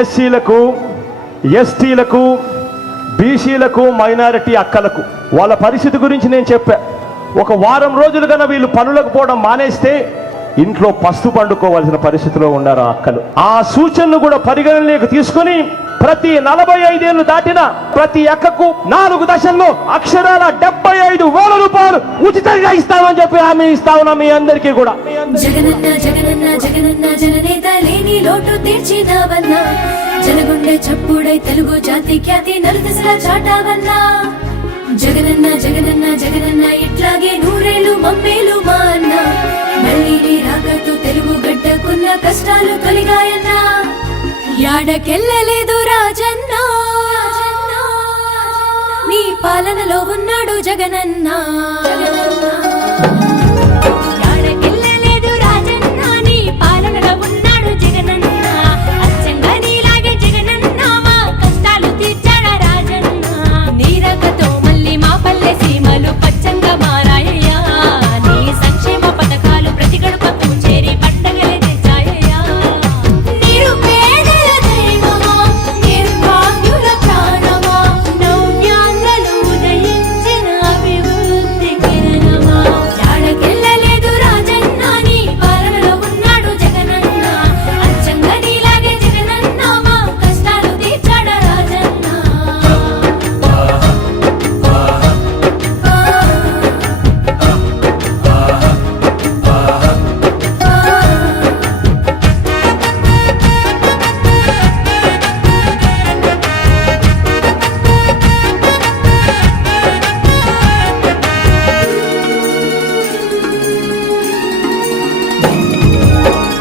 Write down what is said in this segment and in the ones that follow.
ఎస్సీలకు, ఎస్టీలకు, బీసీలకు, మైనారిటీ అక్కలకు వాళ్ళ పరిస్థితి గురించి నేను చెప్పా. ఒక వారం రోజులు కన్నా వీళ్ళు పనులకు పోవడం మానేస్తే ఇంట్లో పస్తు పండుకోవాల్సిన పరిస్థితిలో ఉన్నారు ఆ అక్కలు. ఆ సూచనలు కూడా పరిగణనలోకి తీసుకుని ప్రతి 45 ఏళ్ళు దాటిన ప్రతి అక్కకు 4 దశల్లో అక్షరాల 75,000 రూపాయలు ఉచితంగా ఇస్తామని చెప్పి హామీ ఇస్తా ఉన్నా మీ అందరికీ కూడా. జగనన్న జగనన్న జగనన్న జననేత లేని లోటు తీర్చినవన్నా, జనగుండె చప్పుడై తెలుగు జాతి ఖ్యాతి నలుదిశలా చాటావన్నా. జగనన్న జగనన్న జగనన్న ఇట్లాగే 100 ఏళ్ళు మమ్మేలు మా అన్న, మళ్ళీ నీ రాకతో తెలుగు గడ్డకున్న కష్టాలు తొలిగాయన్నా. యాడకెళ్ళలేదు రాజన్న, నీ పాలనలో ఉన్నాడు జగనన్న. యాడకెళ్ళలేదు రాజన్న, నీ పాలనలో ఉన్నాడు జగనన్న. అచ్చంగా నీలాగే జగనన్న మా కష్టాలు తీర్చాడా రాజన్న. నీ రాకతో మళ్ళీ మా పల్లె సీమలు పచ్చంగా మారాయ్యా. నీ సంక్షేమ పథకాలు ప్రతి గడపకు చేరి పండగలే తెచ్చాయ్యా. నీరు పేదల దైవమా, నిర్భాగ్యుల ప్రాణమా, నవ్యాంధ్రలో ఉదయించిన అభివృద్ధి కిరణమా. యాడకెళ్ళలేదు రాజన్న, నీ పాలనలో ఉన్నాడు జగనన్న. అచ్చంగా నీలాగే జగనన్న మా కష్టాలు తీర్చాడా రాజన్న.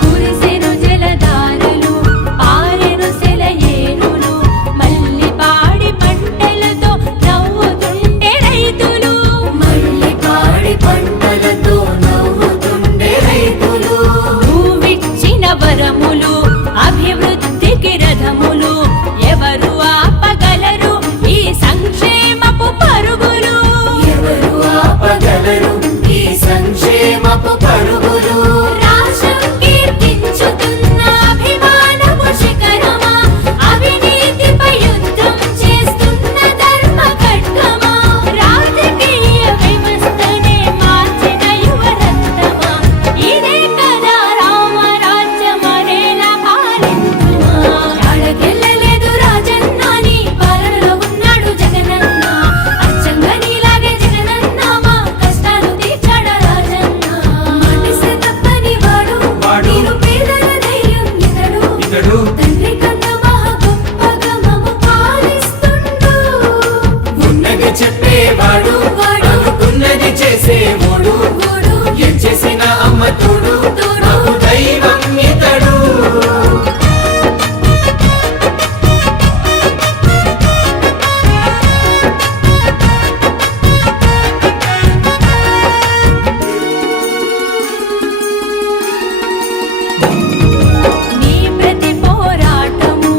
కురిసెను జలధారలు, పారెను సెలయేరులు, మళ్ళీ పాడి పంటలతో నవ్వుతుండే రైతులు. మళ్ళీ పాడి పంటలతో నవ్వుతుండే రైతులు. నువ్విచ్చిన వరములు అభివృద్ధికి రథములు, ఎవరు ఆపగలరు ఈ సంక్షేమపు పరుగులు. ఎవరు ఆపగలరు ఈ సంక్షేమపు పరుగులు. రాష్ట్రం కీర్తించుతున్న అభిమానపు శిఖరమా, అవినీతిపై యుద్ధం చేస్తున్న ధర్మ ఖడ్గమా, రాజకీయ వ్యవస్థనే మార్చిన యువరత్నమా. ఇదే కదా రామరాజ్యమనేలా పాలించుమా. యాడకెళ్ళలేదు రాజన్న, నీ పాలనలో ఉన్నాడు జగనన్న. అచ్చంగా నీలాగే జగనన్న మా కష్టాలు తీర్చాడా రాజన్న. మనిషి తప్పని వాడు, నీరు పేదల ధైర్యం ఇతడు. తండ్రి కన్నా మహా గొప్పగా మమ్ము పాలిస్తుండు. ఉన్నది చెప్పేవాడు, అనుకున్నది చేసేవాడు, ఏం చేసిన అమ్మ తోడు, నాకు దైవం ఇతడు. నీ ప్రతి పోరాటము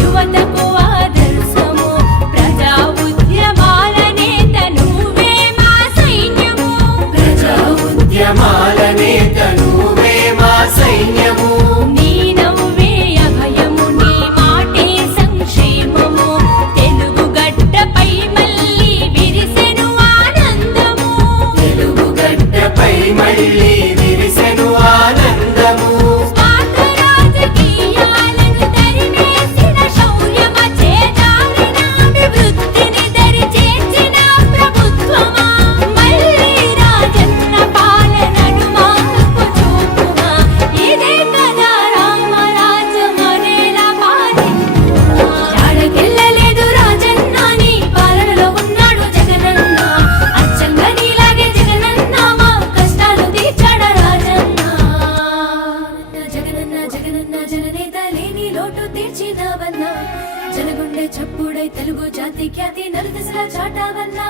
యువతకు ఆదర్శము, ప్రజా ఉద్యమాల నేత నువ్వే మా సైన్యము. ప్రజా ఉద్యమాల నేత నువ్వే మా సైన్యము. నీ నవ్వే అభయము, నీ మాటే సంక్షేమము, తెలుగు గడ్డపై మళ్ళీ విరిసెను ఆనందము. తెలుగు గడ్డపై మళ్ళీ విరిసెను ఆనందము. స్వార్థ రాజకీయాలను తరిమేసిన శౌర్యమ, చేజారిన అభివృద్ధిని దరి చేర్చిన ప్రభుత్వమా. మళ్ళీ రాజన్న పాలనను మాకు చూపుమా. ఇదే కదా రామరాజ్యమనేలా పాలించుమా. యాడకెళ్ళలేదు రాజన్న, నీ పాలనలో ఉన్నాడు జగనన్న. అచ్చంగా నీలాగే జగనన్న మా కష్టాలు తీర్చాడా రాజన్న. జగనన్న జగనన్న జననేత లేని లోటు తీర్చినవన్నా, జనగుండె చప్పుడై తెలుగు జాతి ఖ్యాతి నలుదిశలా చాటావన్నా.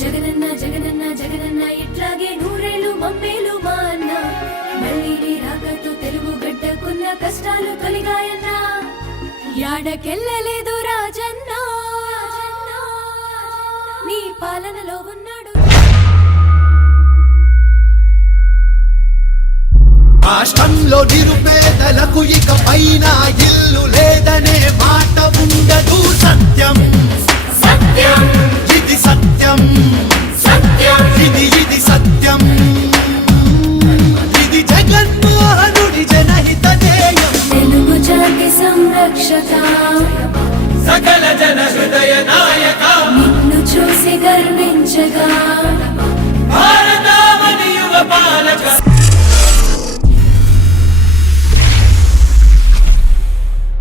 జగనన్న జగనన్న జగనన్న ఇట్లాగే 100 ఏళ్ళు మమ్మేలు మా అన్న, మళ్ళీ నీ రాకతో తెలుగు గడ్డకున్న కష్టాలు తొలిగాయన్నా. యాడకెళ్ళలేదు రాజన్న, నీ పాలనలో ఉన్నాడు. రాష్ట్రంలో నిరుపేదలకు ఇక పైన ఇల్లు లేదనే మాట ఉండదు. సత్యం సత్యం ఇది సత్యం సత్యం ఇది సత్యం. ఇది జగన్మోహనుడి జనహిత ధ్యేయం. తెలుగు జాతి సంరక్షక సకల జన హృదయ నాయక నిన్ను చూసి గర్వించగా